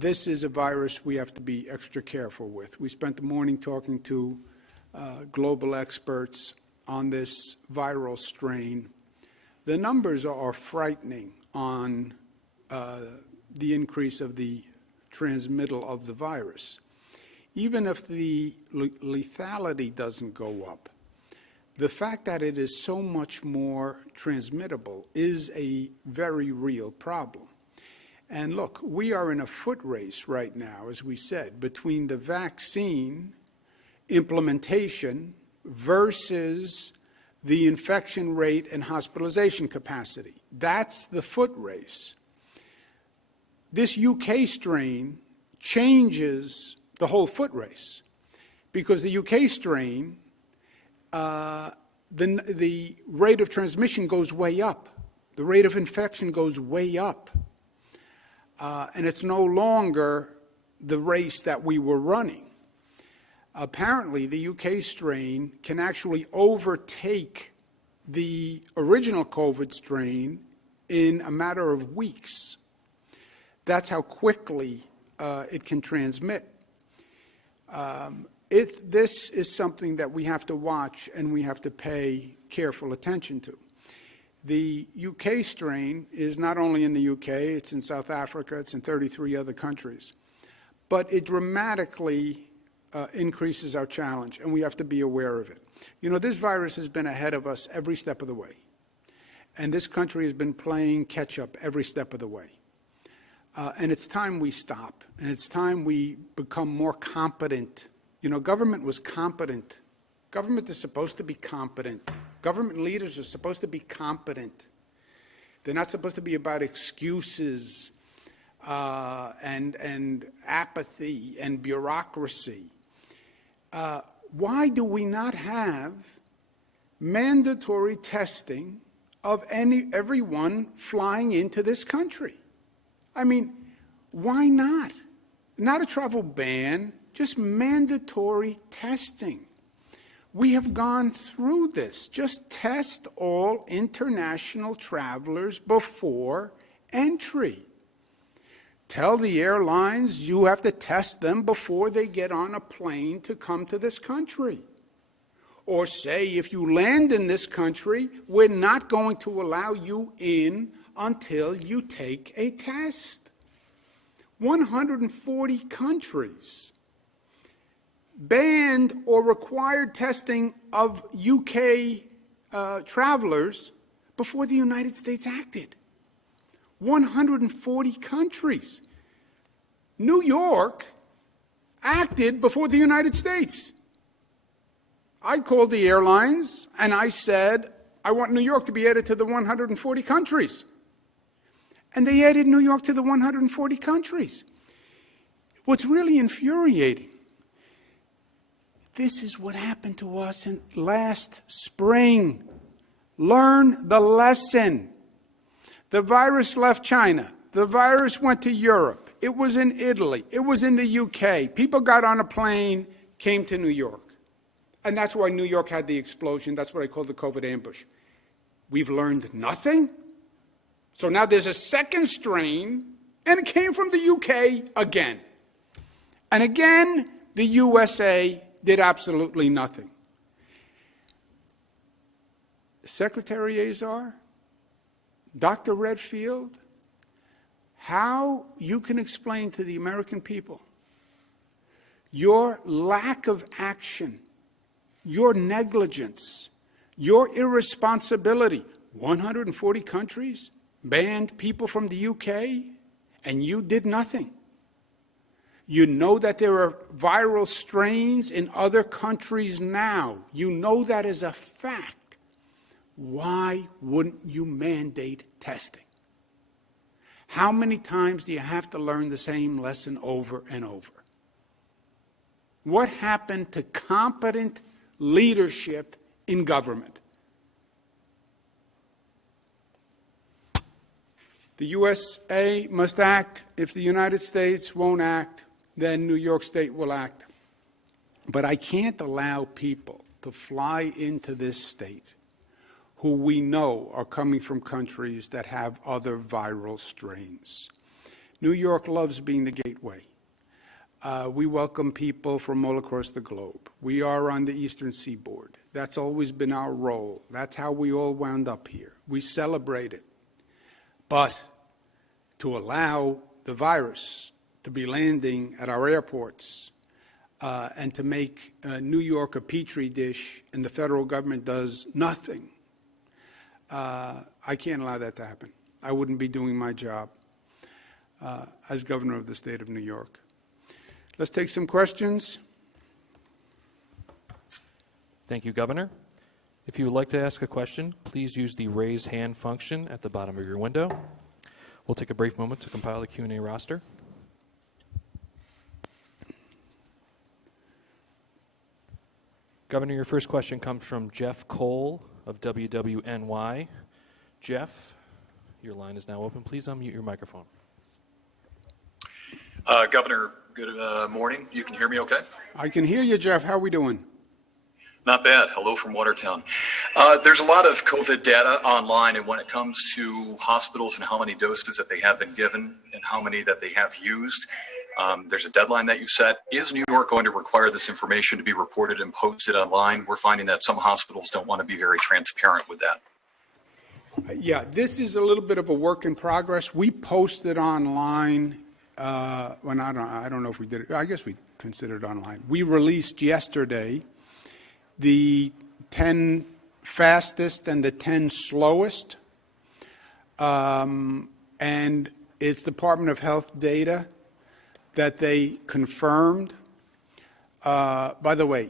this is a virus we have to be extra careful with. We spent the morning talking to global experts on this viral strain. The numbers are frightening on the increase of the transmittal of the virus. Even if the lethality doesn't go up, the fact that it is so much more transmittable is a very real problem. And look, we are in a foot race right now, as we said, between the vaccine implementation versus the infection rate and hospitalization capacity. That's the foot race. This UK strain changes the whole foot race because the UK strain, the rate of transmission goes way up. The rate of infection goes way up. And it's no longer the race that we were running. Apparently, the UK strain can actually overtake the original COVID strain in a matter of weeks. That's how quickly it can transmit. This is something that we have to watch and we have to pay careful attention to. The UK strain is not only in the UK, it's in South Africa, it's in 33 other countries. But it dramatically increases our challenge, and we have to be aware of it. You know, this virus has been ahead of us every step of the way. And this country has been playing catch-up every step of the way. And it's time we stop, and it's time we become more competent. You know, government was competent. Government is supposed to be competent. Government leaders are supposed to be competent. They're not supposed to be about excuses and apathy and bureaucracy. Why do we not have mandatory testing of everyone flying into this country? I mean, why not? Not a travel ban, just mandatory testing. We have gone through this. Just test all international travelers before entry. Tell the airlines you have to test them before they get on a plane to come to this country. Or say, if you land in this country, we're not going to allow you in until you take a test. 140 countries banned or required testing of UK travelers before the United States acted. 140 countries. New York acted before the United States. I called the airlines and I said, I want New York to be added to the 140 countries. And they added New York to the 140 countries. What's really infuriating, this is what happened to us last spring. Learn the lesson. The virus left China. The virus went to Europe. It was in Italy. It was in the UK. People got on a plane, came to New York. And that's why New York had the explosion. That's what I call the COVID ambush. We've learned nothing. So now there's a second strain, and it came from the UK again. And again, the USA did absolutely nothing. Secretary Azar, Dr. Redfield, how you can explain to the American people your lack of action, your negligence, your irresponsibility. 140 countries banned people from the UK, and you did nothing. You know that there are viral strains in other countries now. You know that as a fact. Why wouldn't you mandate testing? How many times do you have to learn the same lesson over and over? What happened to competent leadership in government? The USA must act. If the United States won't act, then New York State will act. But I can't allow people to fly into this state who we know are coming from countries that have other viral strains. New York loves being the gateway. We welcome people from all across the globe. We are on the Eastern Seaboard. That's always been our role. That's how we all wound up here. We celebrate it. But to allow the virus to be landing at our airports and to make New York a petri dish and the federal government does nothing, I can't allow that to happen. I wouldn't be doing my job as governor of the state of New York. Let's take some questions. Thank you, Governor. If you would like to ask a question, please use the raise hand function at the bottom of your window. We'll take a brief moment to compile the Q&A roster. Governor, your first question comes from Jeff Cole of WWNY. Jeff, your line is now open. Please unmute your microphone. Governor, good morning. You can hear me okay? I can hear you, Jeff. How are we doing? Not bad. Hello from Watertown. There's a lot of COVID data online, and when it comes to hospitals and how many doses that they have been given and how many that they have used, there's a deadline that you set. Is New York going to require this information to be reported and posted online? We're finding that some hospitals don't want to be very transparent with that. Yeah, this is a little bit of a work in progress. We posted online. When I don't know if we did it. I guess we considered online. We released yesterday the 10 fastest and the 10 slowest. And it's Department of Health data that they confirmed. By the way,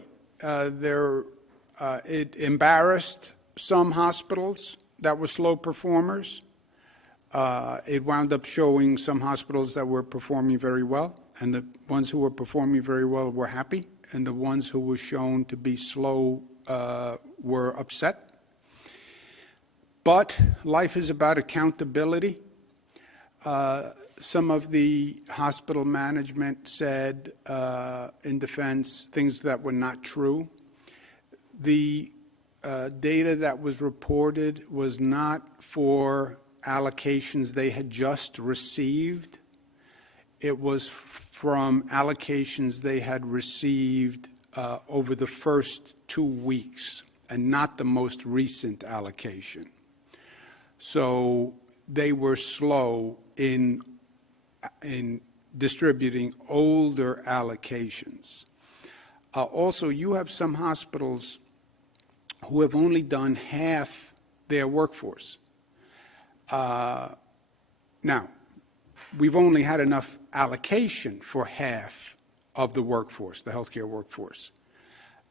it embarrassed some hospitals that were slow performers. It wound up showing some hospitals that were performing very well, and the ones who were performing very well were happy, and the ones who were shown to be slow were upset. But life is about accountability. Some of the hospital management said in defense things that were not true. The data that was reported was not for allocations they had just received. It was from allocations they had received over the first 2 weeks and not the most recent allocation. So they were slow in distributing older allocations. Also, you have some hospitals who have only done half their workforce. Now, we've only had enough allocation for half of the workforce, the healthcare workforce.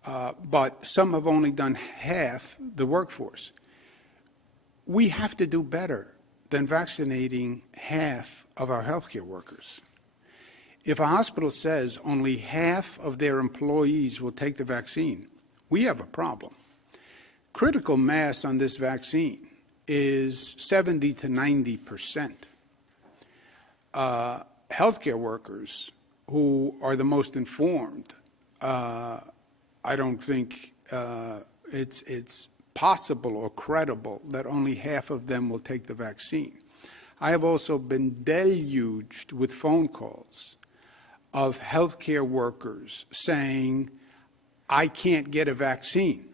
But some have only done half the workforce. We have to do better than vaccinating half of our healthcare workers. If a hospital says only half of their employees will take the vaccine, we have a problem. Critical mass on this vaccine is 70 to 90%. Healthcare workers who are the most informed, I don't think it's possible or credible that only half of them will take the vaccine. I have also been deluged with phone calls of healthcare workers saying, I can't get a vaccine.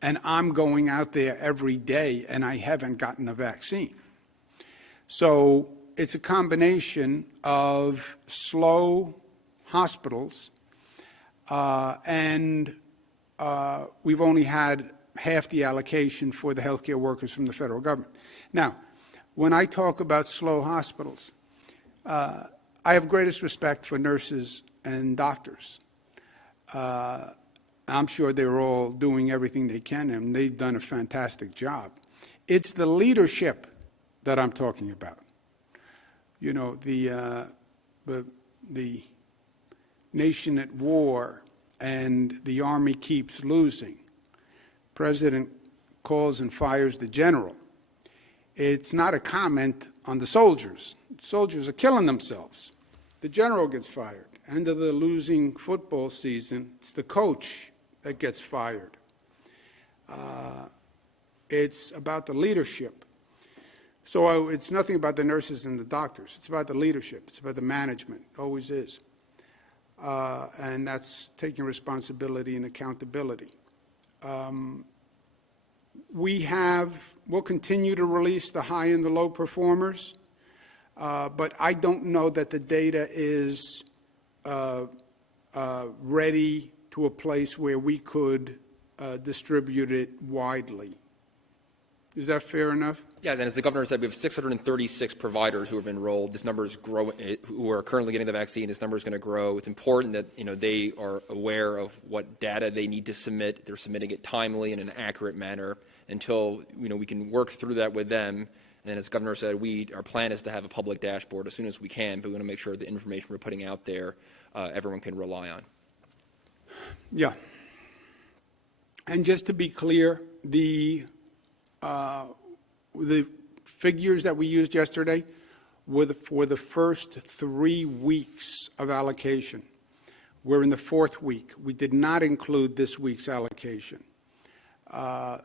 And I'm going out there every day and I haven't gotten a vaccine. So it's a combination of slow hospitals and we've only had half the allocation for the healthcare workers from the federal government. Now, when I talk about slow hospitals, I have greatest respect for nurses and doctors. I'm sure they're all doing everything they can, and they've done a fantastic job. It's the leadership that I'm talking about. You know, the nation at war and the army keeps losing. President calls and fires the general. It's not a comment on the soldiers. Soldiers are killing themselves. The general gets fired. End of the losing football season, it's the coach that gets fired. It's about the leadership. So it's nothing about the nurses and the doctors. It's about the leadership. It's about the management. It always is. And that's taking responsibility and accountability. We'll continue to release the high and the low performers, but I don't know that the data is ready to a place where we could distribute it widely. Is that fair enough? Yeah, and as the governor said, we have 636 providers who have enrolled. This number is growing, who are currently getting the vaccine. This number is going to grow. It's important that they are aware of what data they need to submit. They're submitting it timely in an accurate manner until we can work through that with them. And as the governor said, our plan is to have a public dashboard as soon as we can, but we want to make sure the information we're putting out there, everyone can rely on. Yeah. And just to be clear, the figures that we used yesterday were for the first 3 weeks of allocation. We're in the 4th week. We did not include this week's allocation.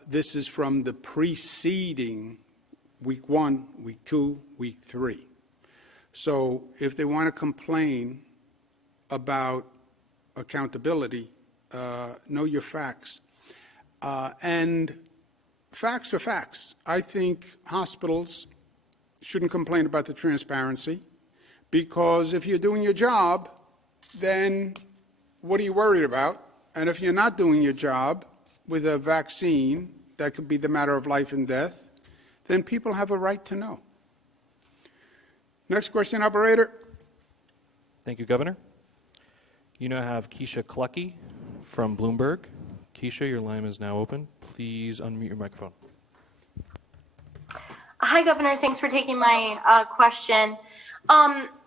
This is from the preceding week 1, week 2, week 3. So if they want to complain about accountability, know your facts. And facts are facts. I think hospitals shouldn't complain about the transparency, because if you're doing your job, then what are you worried about? And if you're not doing your job with a vaccine that could be the matter of life and death, then people have a right to know. Next question, operator. Thank you, Governor. You now have Keisha Clucky from Bloomberg. Keisha, your line is now open. Please unmute your microphone. Hi, Governor. Thanks for taking my question.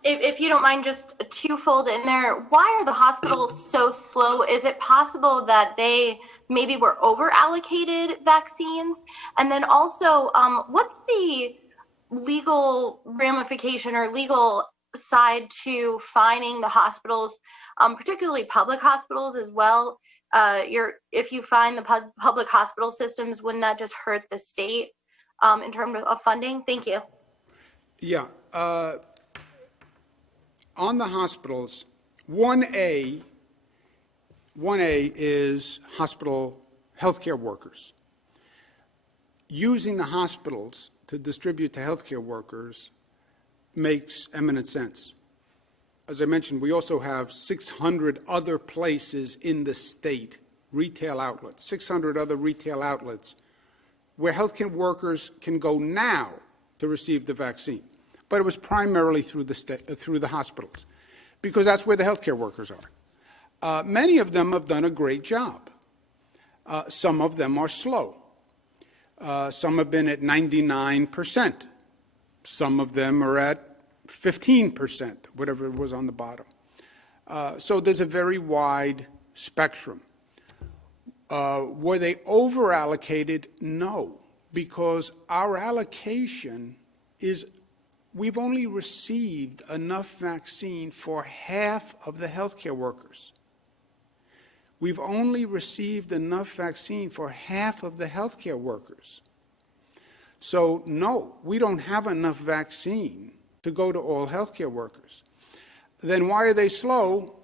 If you don't mind, just twofold in there. Why are the hospitals so slow? Is it possible that they maybe were over-allocated vaccines? And then also, what's the legal ramification or legal side to fining the hospitals, particularly public hospitals as well? If you find the public hospital systems, wouldn't that just hurt the state in terms of funding? Thank you. Yeah. On the hospitals, 1A is hospital healthcare workers. Using the hospitals to distribute to healthcare workers makes eminent sense. As I mentioned, we also have 600 other places in the state, retail outlets, 600 other retail outlets where healthcare workers can go now to receive the vaccine. But it was primarily through the hospitals, because that's where the healthcare workers are. Many of them have done a great job. Some of them are slow. Some have been at 99%. Some of them are at 15%, whatever it was on the bottom. So there's a very wide spectrum. Were they over-allocated? No, because our allocation is we've only received enough vaccine for half of the healthcare workers. We've only received enough vaccine for half of the healthcare workers. So, no, we don't have enough vaccine to go to all healthcare workers. Then why are they slow?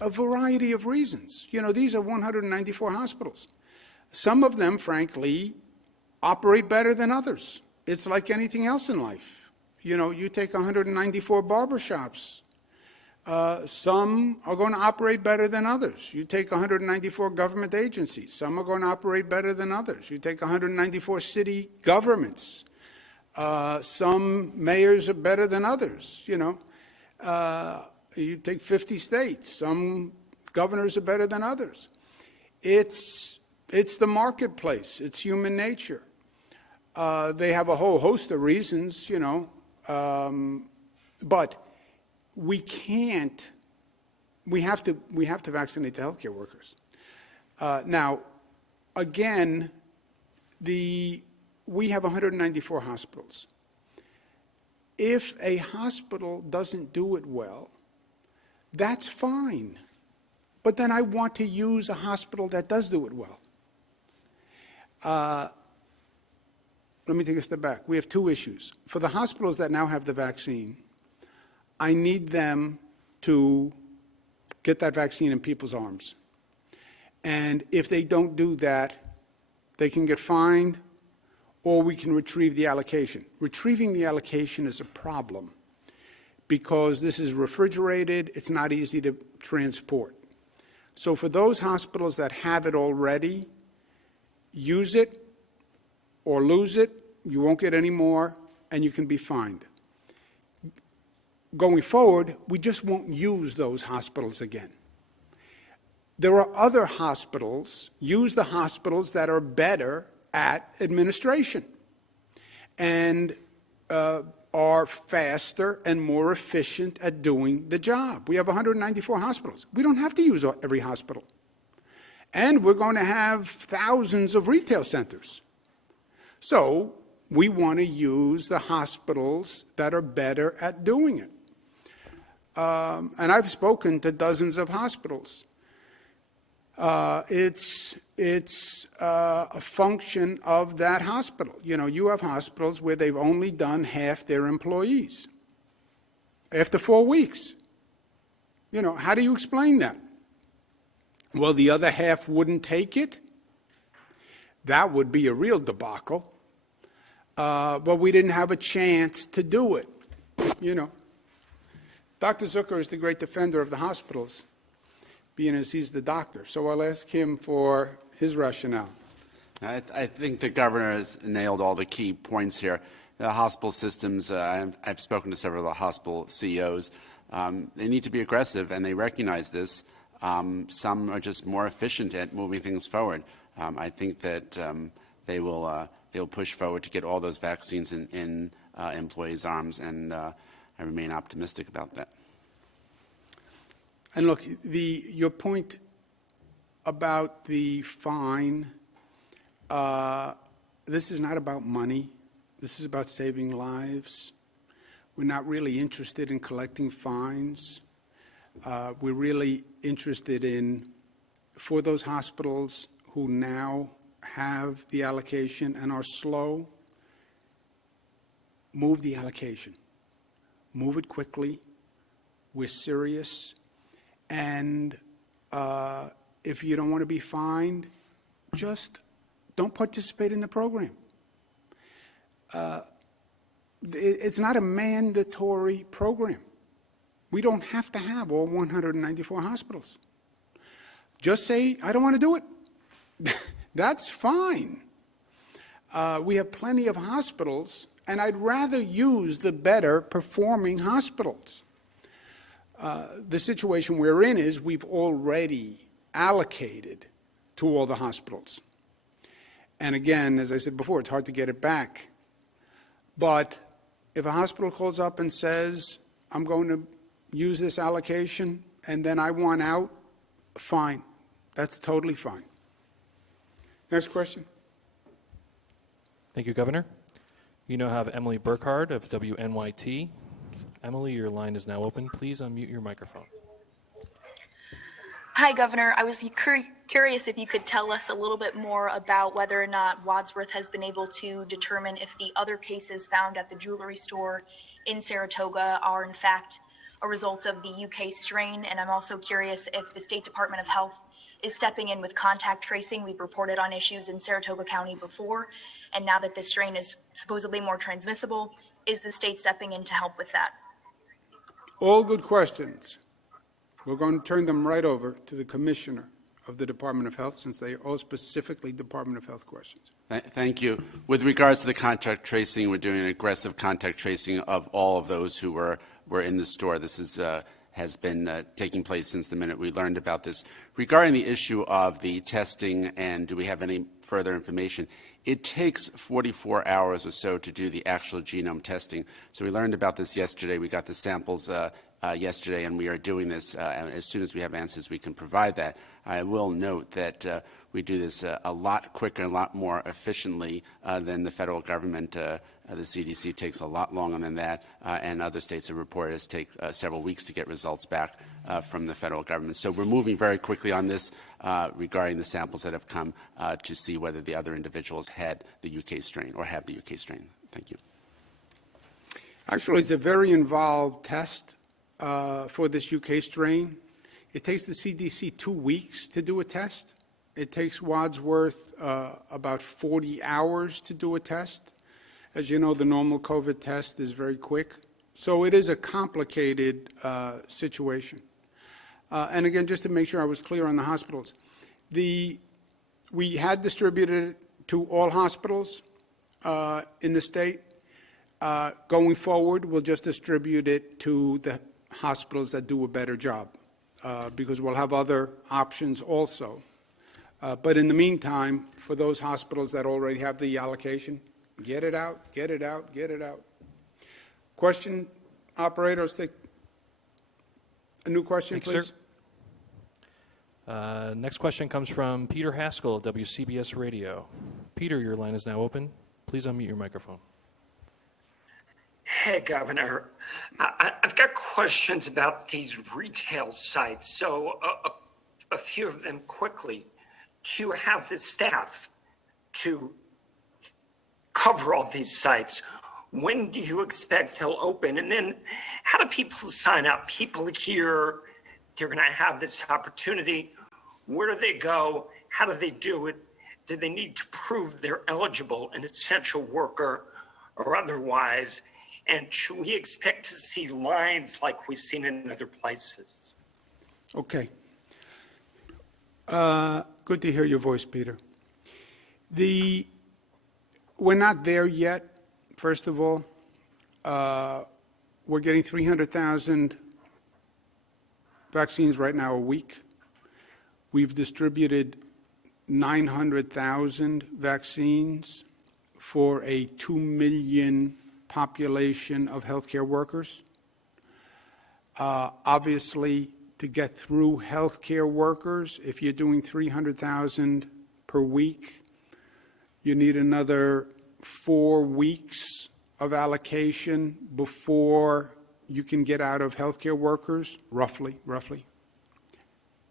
A variety of reasons. These are 194 hospitals. Some of them, frankly, operate better than others. It's like anything else in life. You take 194 barbershops. Some are going to operate better than others. You take 194 government agencies. Some are going to operate better than others. You take 194 city governments. Some mayors are better than others. You take 50 states. Some governors are better than others. It's the marketplace. It's human nature. They have a whole host of reasons, but we can't. We have to vaccinate the healthcare workers. Now, again, we have 194 hospitals. If a hospital doesn't do it well, that's fine. But then I want to use a hospital that does do it well. let me take a step back. We have two issues. For the hospitals that now have the vaccine, I need them to get that vaccine in people's arms. And if they don't do that, they can get fined, or we can retrieve the allocation. Retrieving the allocation is a problem because this is refrigerated, it's not easy to transport. So for those hospitals that have it already, use it or lose it, you won't get any more, and you can be fined. Going forward, we just won't use those hospitals again. There are other hospitals, use the hospitals that are better at administration and are faster and more efficient at doing the job. We have 194 hospitals. We don't have to use every hospital. And we're going to have thousands of retail centers. So we want to use the hospitals that are better at doing it. And I've spoken to dozens of hospitals. It's a function of that hospital. You know, you have hospitals where they've only done half their employees after 4 weeks. You know, how do you explain that? Well, the other half wouldn't take it. That would be a real debacle. But we didn't have a chance to do it, you know. Dr. Zucker is the great defender of the hospitals, being as he's the doctor. So I'll ask him for his rationale. I think the governor has nailed all the key points here. The hospital systems, I've spoken to several of the hospital CEOs. They need to be aggressive, and they recognize this. Some are just more efficient at moving things forward. I think that they'll push forward to get all those vaccines in employees' arms, and I remain optimistic about that. And look, your point about the fine, this is not about money. This is about saving lives. We're not really interested in collecting fines. We're really interested in, for those hospitals who now have the allocation and are slow, move the allocation. Move it quickly. We're serious. And if you don't want to be fined, just don't participate in the program. It's not a mandatory program. We don't have to have all 194 hospitals. Just say, I don't want to do it. That's fine. We have plenty of hospitals, and I'd rather use the better performing hospitals. The situation we're in is we've already allocated to all the hospitals. And again, as I said before, it's hard to get it back. But if a hospital calls up and says, I'm going to use this allocation and then I want out, fine. That's totally fine. Next question. Thank you, Governor. You now have Emily Burkhardt of WNYT. Emily, your line is now open. Please unmute your microphone. Hi, Governor. I was curious if you could tell us a little bit more about whether or not Wadsworth has been able to determine if the other cases found at the jewelry store in Saratoga are in fact a result of the UK strain. And I'm also curious if the State Department of Health is stepping in with contact tracing. We've reported on issues in Saratoga County before, and now that this strain is supposedly more transmissible, is the state stepping in to help with that? All good questions. We're going to turn them right over to the Commissioner of the Department of Health, since they are all specifically Department of Health questions. Thank you. With regards to the contact tracing, we're doing an aggressive contact tracing of all of those who were in the store. This has been taking place since the minute we learned about this. Regarding the issue of the testing and do we have any further information, it takes 44 hours or so to do the actual genome testing. So we learned about this yesterday. We got the samples yesterday, and we are doing this. And as soon as we have answers, we can provide that. I will note that we do this a lot quicker and a lot more efficiently than the federal government. The CDC takes a lot longer than that, and other states have reported it take several weeks to get results back from the federal government. So we're moving very quickly on this regarding the samples that have come to see whether the other individuals had the UK strain or have the UK strain. Thank you. Actually, it's a very involved test for this UK strain. It takes the CDC 2 weeks to do a test. It takes Wadsworth about 40 hours to do a test. As you know, the normal COVID test is very quick. So it is a complicated situation. And again, just to make sure I was clear on the hospitals, we had distributed it to all hospitals in the state. Going forward, we'll just distribute it to the hospitals that do a better job because we'll have other options also. But in the meantime, for those hospitals that already have the allocation, get it out, get it out, get it out. Question, operators, take a new question, Thanks, please. Sir. Next question comes from Peter Haskell of WCBS Radio. Peter, your line is now open. Please unmute your microphone. Hey, Governor. I've got questions about these retail sites. So a few of them quickly. Do you have the staff to cover all these sites? When do you expect they'll open? And then how do people sign up? People hear they're going to have this opportunity. Where do they go? How do they do it? Do they need to prove they're eligible, an essential worker or otherwise? And should we expect to see lines like we've seen in other places? Okay. Good to hear your voice, Peter. We're not there yet, first of all. We're getting 300,000 vaccines right now a week. We've distributed 900,000 vaccines for a 2 million population of healthcare workers. Obviously, to get through healthcare workers, if you're doing 300,000 per week, you need another 4 weeks of allocation before you can get out of healthcare workers, roughly,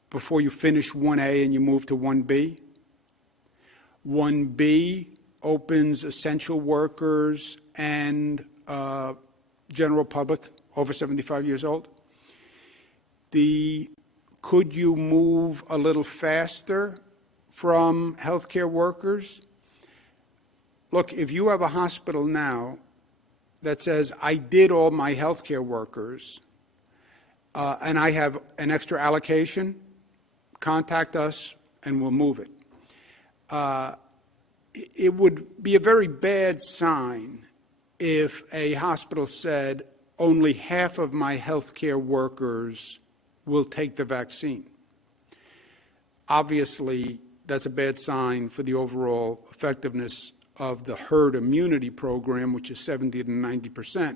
before you finish 1A and you move to 1B. 1B opens essential workers and general public over 75 years old. Could you move a little faster from healthcare workers? Look, if you have a hospital now that says, I did all my healthcare workers and I have an extra allocation, contact us and we'll move it. It would be a very bad sign if a hospital said, only half of my healthcare workers will take the vaccine. Obviously, that's a bad sign for the overall effectiveness of the herd immunity program, which is 70 to 90%.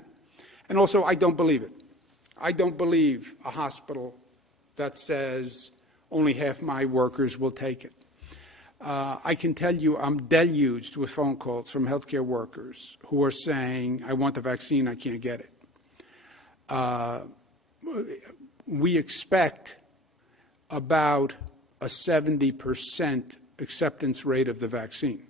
And also, I don't believe it. I don't believe a hospital that says only half my workers will take it. I can tell you I'm deluged with phone calls from healthcare workers who are saying, I want the vaccine, I can't get it. We expect about a 70% acceptance rate of the vaccine.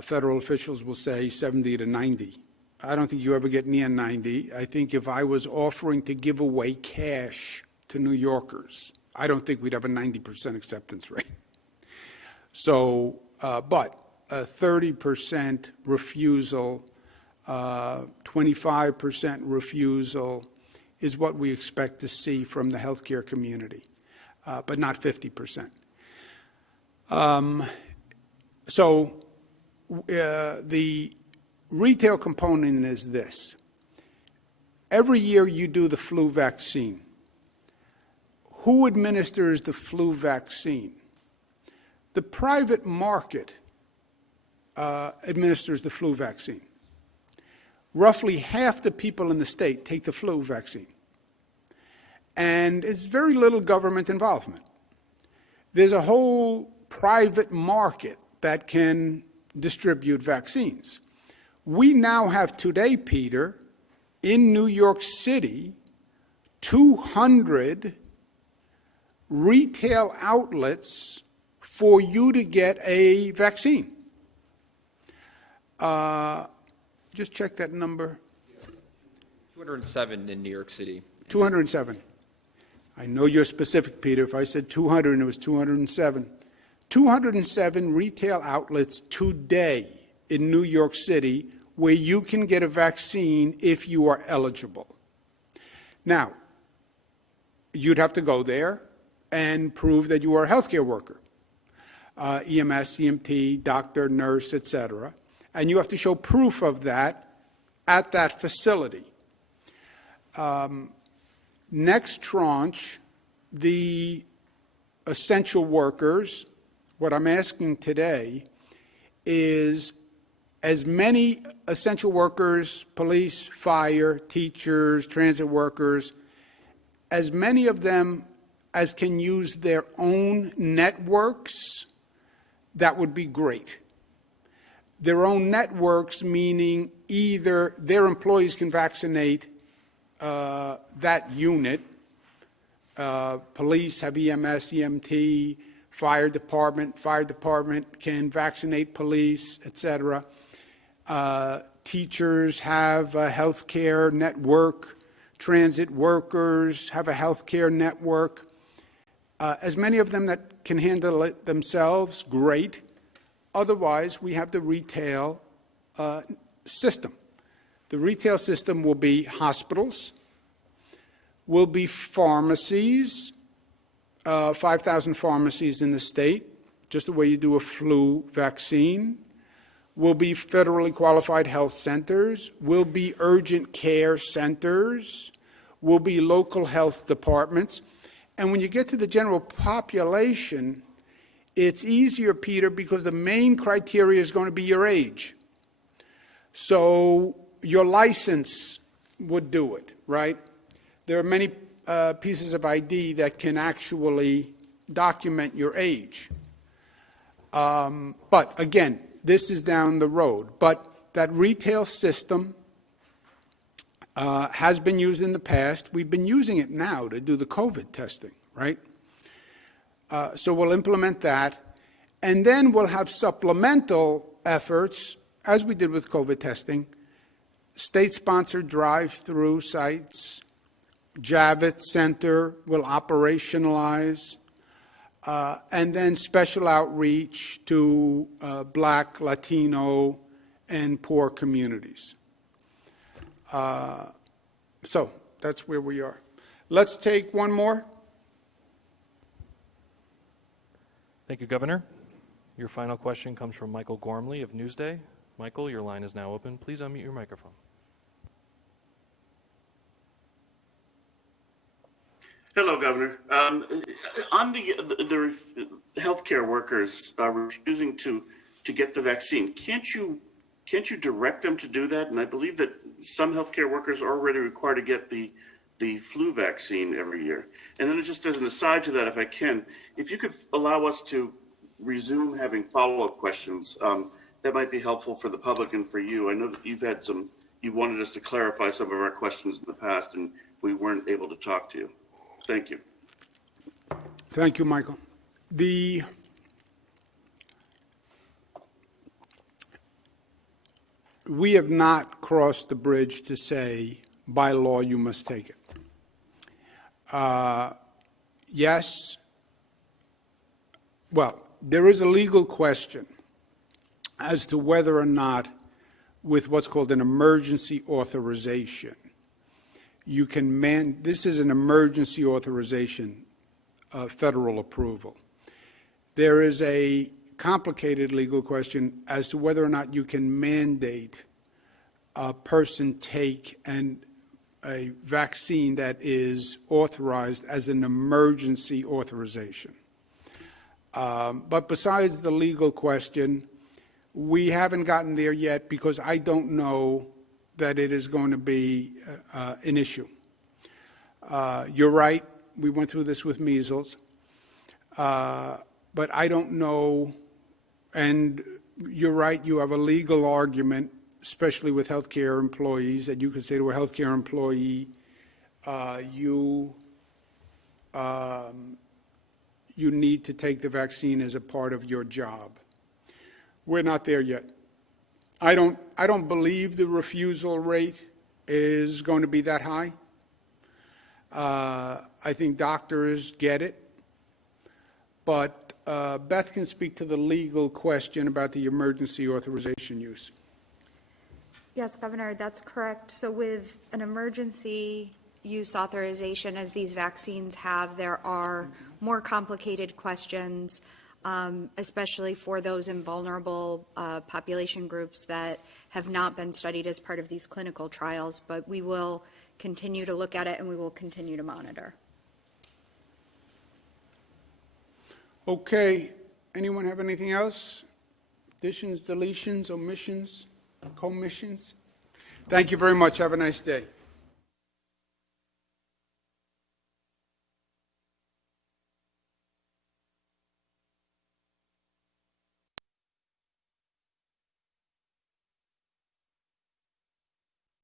Federal officials will say 70 to 90. I don't think you ever get near 90. I think if I was offering to give away cash to New Yorkers, I don't think we'd have a 90% acceptance rate. So, but a 30% refusal, 25% refusal is what we expect to see from the healthcare community, but not 50%. The retail component is this. Every year you do the flu vaccine. Who administers the flu vaccine? The private market administers the flu vaccine. roughly half the people in the state take the flu vaccine. And it's very little government involvement. There's a whole private market that can distribute vaccines. We now have today, Peter, in New York City, 200 retail outlets for you to get a vaccine. Just check that number. 207 in New York City. 207. I know you're specific, Peter. If I said 200 and it was 207. 207 retail outlets today in New York City where you can get a vaccine if you are eligible. Now, you'd have to go there and prove that you are a healthcare worker, EMS, EMT, doctor, nurse, etc. And you have to show proof of that at that facility. Next tranche, the essential workers, what I'm asking today is as many essential workers, police, fire, teachers, transit workers, as many of them as can use their own networks, that would be great. Their own networks, meaning either their employees can vaccinate that unit, police have EMS, EMT, fire department can vaccinate police, etc. Teachers have a healthcare network, transit workers have a healthcare network. As many of them that can handle it themselves, great. Otherwise, we have the retail system. The retail system will be hospitals, will be pharmacies, 5,000 pharmacies in the state, just the way you do a flu vaccine, will be federally qualified health centers, will be urgent care centers, will be local health departments. And when you get to the general population, it's easier, Peter, because the main criteria is going to be your age. So your license would do it, right? There are many pieces of ID that can actually document your age. But again, this is down the road. But that retail system has been used in the past. We've been using it now to do the COVID testing, right? So we'll implement that. And then we'll have supplemental efforts, as we did with COVID testing, state-sponsored drive-through sites, Javits Center will operationalize, and then special outreach to Black, Latino, and poor communities. So that's where we are. Let's take one more. Thank you, Governor. Your final question comes from Michael Gormley of Newsday. Michael, your line is now open. Please unmute your microphone. Hello, Governor. On the healthcare workers refusing to get the vaccine, can't you direct them to do that? And I believe that some healthcare workers are already required to get the flu vaccine every year. And then just as an aside to that, if I can, if you could allow us to resume having follow-up questions, that might be helpful for the public and for you. I know that you wanted us to clarify some of our questions in the past, and we weren't able to talk to you. Thank you. Thank you, Michael. We have not crossed the bridge to say, by law, you must take it. Yes. Well, there is a legal question as to whether or not, with what's called an emergency authorization, you can this is an emergency authorization, federal approval. There is a complicated legal question as to whether or not you can mandate a person take a vaccine that is authorized as an emergency authorization. But besides the legal question, we haven't gotten there yet because I don't know that it is going to be an issue. You're right. We went through this with measles. But I don't know, and you're right, you have a legal argument, especially with healthcare employees, that you could say to a healthcare employee, you need to take the vaccine as a part of your job. We're not there yet. I don't believe the refusal rate is going to be that high. I think doctors get it. But Beth can speak to the legal question about the emergency authorization use. Yes, Governor, that's correct. So with an emergency use authorization, as these vaccines have, there are more complicated questions, especially for those in vulnerable population groups that have not been studied as part of these clinical trials. But we will continue to look at it, and we will continue to monitor. Okay. Anyone have anything else? Additions, deletions, omissions, commissions? Thank you very much. Have a nice day.